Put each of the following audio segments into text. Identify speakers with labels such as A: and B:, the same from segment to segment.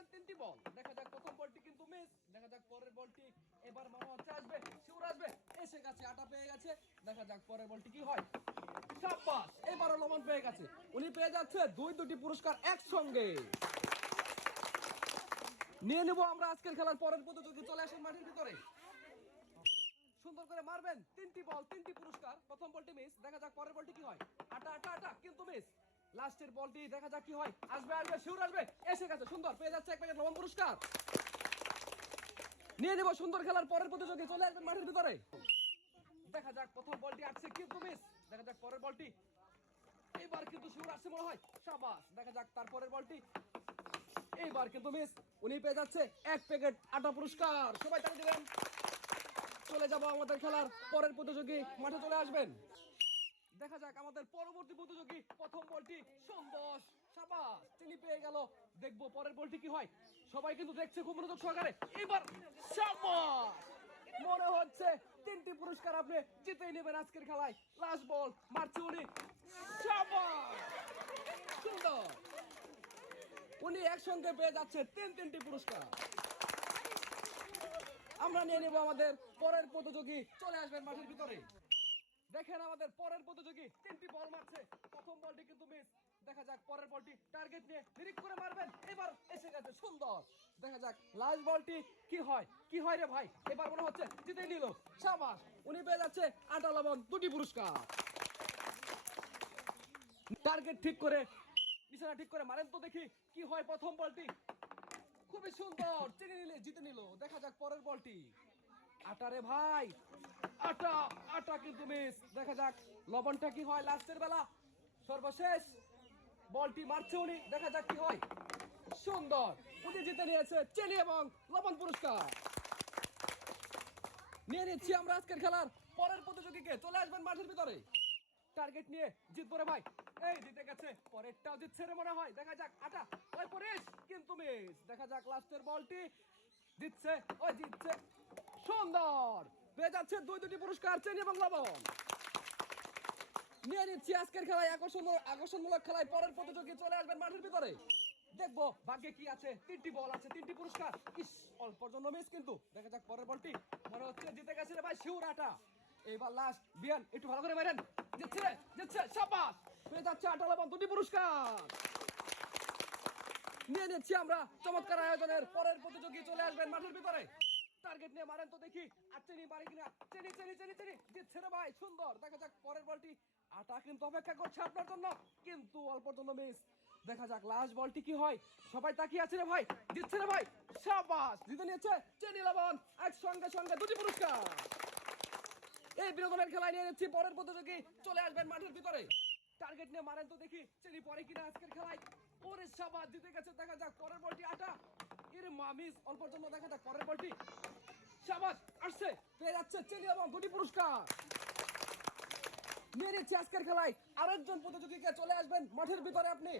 A: মারবেন তিনটি বল। দেখা যাক প্রথম বলটি কিন্তু মিস দেখা যাক পরের বলটি এবার মামা হচ্ছে আসবে শিউর আসবে। এসে গেছে, আটা পেয়ে গেছে। দেখা যাক পরের বলটি কি হয়। সাব্বাস, এবারও লবণ পেয়ে গেছে। উনি পেয়ে যাচ্ছে দুই দুটি পুরস্কার একসঙ্গে। নিয়ে নেব আমরা আজকের খেলার পরের প্রতিযোগী চলে আসেন মাঠের ভিতরে। সুন্দর করে মারবেন। তিনটি বল, তিনটি পুরস্কার। প্রথম বলটি মিস দেখা যাক পরের বলটি কি হয়। আটা আটা আটা, কিন্তু মিস লাস্টের বলটি, দেখা যাক কি হয়। আসবে আসবে, শিউর আসবে। এসে গেছে, সুন্দর। পেয়ে যাচ্ছে এক প্যাকেট লবণ পুরস্কার। নিয়ে নেব সুন্দর খেলার পরের প্রতিযোগী, চলে আসবেন মাঠের ভিতরে। দেখা যাক প্রথম বলটি আসছে কিন্তু মিস। দেখা যাক পরের বলটি। এবার কিন্তু শিউর আসছে মনে হয়। সাবাস। দেখা যাক তারপরের বলটি। এইবার কিন্তু মিস, উনি পেয়ে যাচ্ছে এক প্যাকেট আটা পুরস্কার। সবাই তাকে দিলেন চলে যাব আমাদের খেলার পরের প্রতিযোগী, মাঠে চলে আসবেন। দেখা যাক আমাদের পরবর্তী প্রতিযোগী প্রথম বলটি সন্তোষ সাবাস। তিনি পেয়ে গেল। দেখব পরের বলটি কি হয়। সবাই কিন্তু দেখছে খুব মনোযোগ সহকারে। এবার সাবাস! মনে হচ্ছে তিনটি পুরস্কার আপনি জিতেই নেবেন আজকের খেলায়। লাস্ট বল মারছে উনি সাবাস! সুন্দর। উনি একসঙ্গে পেয়ে যাচ্ছে তিন তিনটি পুরস্কার। আমরা নিয়ে নেব আমাদের পরের প্রতিযোগী। চলে আসবেন মাঠের ভিতরে। দেখেন আমাদের পরের প্রতিযোগী। তিনটি বল মারছে। প্রথম বলটি কিন্তু মিস দেখা যাক পরের বলটি টার্গেট নিয়ে নিরিক করে মারবেন। এবার এসে গেছে সুন্দর। দেখা যাক লাস্ট বলটি কি হয়? কি হয় রে ভাই? এবার মনে হচ্ছে জিতে নিল। সাবাস, উনি পেয়ে যাচ্ছে আটা লবণ দুটি পুরস্কার। টার্গেট ঠিক করে, নিশানা ঠিক করে মারেন তো দেখি কি হয় প্রথম বলটি। খুবই সুন্দর, চিনে নিলে জিতে নিল। দেখা যাক পরের বলটি। ভাই। আটা আটা কিন্তু মিস দেখা যাক, লবণটা কি হয় লাস্টের বেলা? সর্বশেষ, বলটি মারছে উনি। দেখা যাক কি হয়। সুন্দর। উনি জিতে নিয়েছে চেনি এবং লবণ পুরস্কার। নিয়ে নিচ্ছি আমরা আজকের খেলার পরের প্রতিযোগীকে। চলে আসবেন মাঠের ভিতরে। টার্গেট নিয়ে জিতবো রে ভাই। এই জিতে গেছে, পরেরটাও জিতছে রে মনে হয়। দেখা যাক, আটা, ওই কিন্তু মিস দেখা যাক লাস্টের বলটি। জিতছে ওই জিতছে। সুন্দর! পেয়ে যাচ্ছে দুই দুটি পুরস্কার, চেনি এবং লবণ। নিয়ে নিচ্ছি আজকের খেলায় আকর্ষণ আকর্ষণমূলক খেলায় পরের প্রতিযোগী চলে আসবেন মাঠের ভিতরে। দেখব ভাগ্যে কি আছে। তিনটি বল আছে, তিনটি পুরস্কার। ইস, অল্পর জন্য মিস কিন্তু। দেখা যাক পরের বলটি। মনে হচ্ছে জিতে এইবার লাস্ট বিয়ান, একটু ভালো করে মারেন। জিতছে জিতছে সাবাস পেয়ে যাচ্ছে দুটি পুরস্কার। নিয়ে নিচ্ছি আমরা চমৎকার আয়োজনের পরের প্রতিযোগী চলে আসবেন মাঠের ভিতরে। টার্গেট নিয়ে মারেন তো দেখি, আর চেনি মারি কিনা? চেনি চেনি চেনি চেনি। জিতছে ভাই, সুন্দর। দেখা যাক পরের বলটি, আটা কিন্তু অপেক্ষা করছে আপনার জন্য, কিন্তু অল্পর জন্য মিস দেখা যাক লাস্ট বলটি কি হয়। সবাই তাকিয়ে আছে রে ভাই জিতছে রে ভাই। সাবাস, জিতে নিয়েছে চেনি লবণ। এক সঙ্গে সঙ্গে দুটি পুরস্কার। এই বিনোদনের খেলায় নিয়ে নিচ্ছি পরের প্রতিযোগী, চলে আসবেন মাঠের ভিতরে। টার্গেট নিয়ে মারেন তো দেখি, চেনি পরে কিনা আজকের খেলায়। ওরে সাবাস, জিতে গেছে, দেখা যাক, পরের বলটি, আটা। এর মামিস অল্পর জন্য দেখা যাক, পরের বলটি। সাবাস, আসছে, পেয়ে যাচ্ছে চেনি এবং দুটি পুরস্কার। নিচ্ছি আজকের খেলায় আরেকজন প্রতিযোগীকে, চলে আসবেন মাঠের ভিতরে আপনি।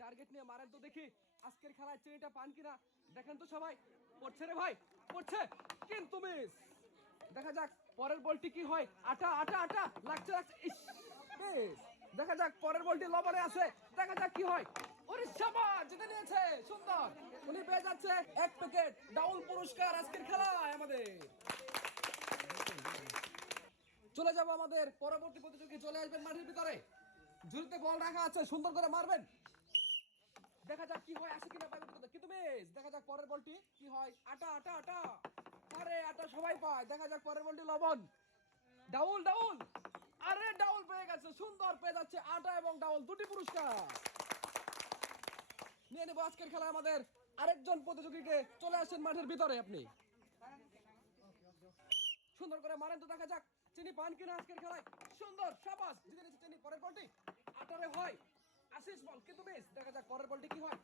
A: টার্গেট নিয়ে মারেন তো দেখি, আজকের খেলায় চেনিটা পান কিনা। দেখেন তো সবাই, পড়ছে রে ভাই, পড়ছে। কিন্তু মিস, দেখা যাক, পরের বলটি কি হয়? আটা আটা আটা, লাগছে লাগছে, ইস বেশ দেখা যাক, পরের বলটি লবণে আছে। দেখা যাক কি হয়। সুন্দর। করে মারবেন। দেখা যাক কি হয় পরের বলটি কি হয়। আটা আটা আটা। আরে সবাই পায়। দেখা যাক পরের বলটি লবণ। ডাউল ডাউল। আরে গেছে সুন্দর পেয়ে যাচ্ছে আটা এবং ডাউল দুটি পুরস্কার। নিয়ে নেব আজকের খেলা আমাদের আরেকজন প্রতিযোগীকে। চলে আসেন মাঠের ভিতরে আপনি। সুন্দর করে মারেন তো দেখা যাক চিনি পান কিনা আজকের খেলায়। সুন্দর, সাবাস, জিতে নিচ্ছে চিনি, পরের বলটি। আটারে হয় আশিস বল কিন্তু বেশ দেখা যাক পরের বলটি কি হয়।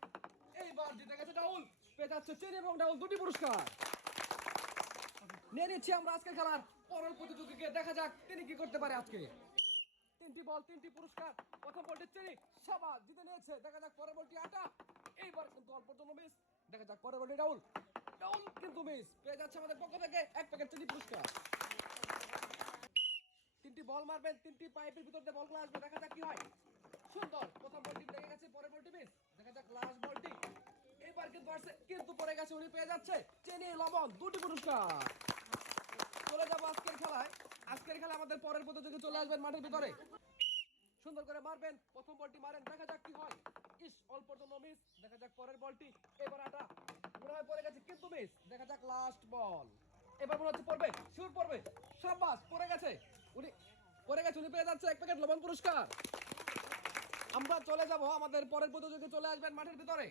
A: এইবার জিতে গেছে ডাউল পেয়ে যাচ্ছে চিনি এবং ডাউল দুটি পুরস্কার। নিয়ে নিচ্ছি আমরা আজকের খেলার পরের প্রতিযোগীকে, দেখা যাক তিনি কি করতে পারে আজকে। তিনটি বল, তিনটি পুরস্কার। প্রথম বলটি চিনি সাবাস জিতে নিয়েছে। দেখা যাক পরের বলটি আটা। এইবার কিন্তু অল্প জন্য মিস দেখা যাক পরের বলটি ডাউল ডাউল কিন্তু মিস পেয়ে যাচ্ছে আমাদের পক্ষ থেকে এক প্যাকেট চিনি পুরস্কার। তিনটি বল মারবেন, তিনটি পাইপের ভিতর দিয়ে বলগুলো আসবে। দেখা যাক কি হয়। সুন্দর, প্রথম বলটি লেগে গেছে, পরের বলটি মিস দেখা যাক লাস্ট বলটি। এবার আসছে, কিন্তু পড়ে গেছে, উনি পেয়ে যাচ্ছে। চেনি লবণ, দুটি পুরস্কার। চলে যাব আজকের খেলায়। আজকের খেলা আমাদের পরের প্রতিযোগী চলে আসবেন মাঠের ভিতরে। সুন্দর করে মারবেন, প্রথম বলটি মারেন, দেখা যাক কি হয়। ইস অল্প জন্য মিস দেখা যাক পরের বলটি। এবার আটা মনে হয় পড়ে গেছে, কিন্তু মিস দেখা যাক লাস্ট বল এবার মনে হচ্ছে পড়বে শিওর পড়বে। সাবাস পড়ে গেছে। উনি, পড়ে গেছে, উনি পেয়ে যাচ্ছে এক প্যাকেট লবণ পুরস্কার। আমরা চলে যাব আমাদের পরের প্রতিযোগী চলে আসবেন মাঠের ভিতরে।